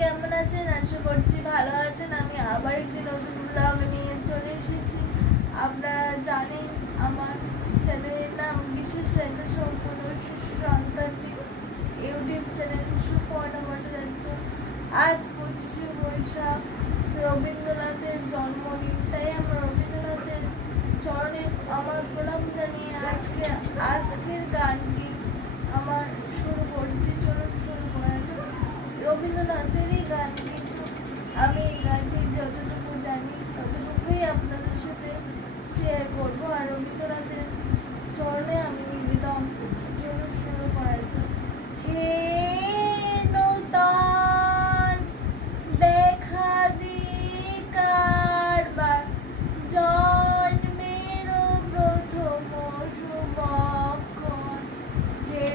কেমন আছেন? আশা করছি ভালো আছেন। আমি আবার একটি নতুন ব্লগ নিয়ে চলে এসেছি। আপনারা জানেন আমার চ্যানেলের নাম বিশেষ চাহিদা সম্পন্ন শিশু সন্তানটি ইউটিউব চ্যানেল সুপর্ণ ভট্টাচার্য। আজ 25শে বৈশাখ রবীন্দ্রনাথের জন্মদিন, তাই আমরা রবীন্দ্রনাথের চরণে আমার প্রণাম জানিয়ে আজকের গানটি আমার শুরু করছি। চলুন শুরু করা যাক। রবীন্দ্রনাথেরই গান, কিন্তু আমি এই গানটি যতটুকু জানি ততটুকুই আপনাদের সাথে শেয়ার করবো। আর রবীন্দ্রনাথের চরণে আমি নিবেদন। চলুন শুরু করা যাক। হে নূতন দেখা দি কারবার, জন্মের প্রথম শুভক্ষণ। হে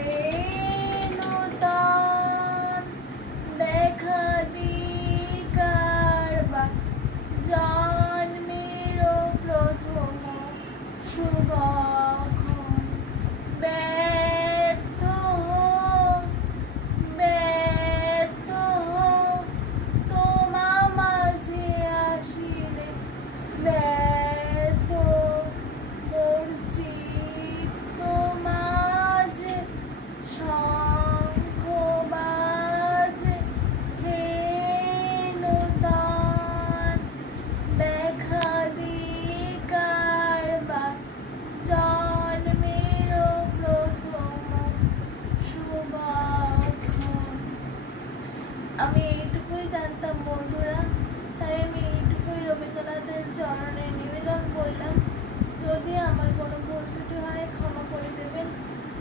নূতন দেখা দি কারবার, জন্মের প্রথম শুভক্ষণ। ব্যর্থ হোক, ব্যর্থ হোক তোমা মাঝে আসিলে, ব্যর্থ মোর চিত্ত মাঝে শঙ্খ বাজে। হে নূতন দেখা দি কারবার, জন্মের প্রথম শুভক্ষণ। আমি এইটুকুই জানতাম বন্ধুরা, তাই আমি এইটুকুই রবীন্দ্রনাথের চরণে নিবেদন করলাম। যদি আমার কোনো ভুল ত্রুটি হয় ক্ষমা করে দেবেন।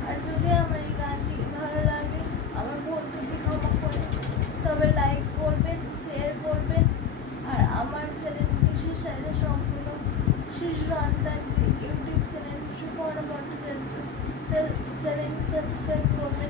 আর যদি আমার এই গানটি ভালো লাগে, আমার ভুল ত্রুটি ক্ষমা করে তবে লাইক করবেন, শেয়ার করবেন। আর আমার চ্যানেল বিশেষ চাহিদা সম্পূর্ণ শিশু সন্তান YouTube channel Suparna Bhattacharya channel subscribe করবেন।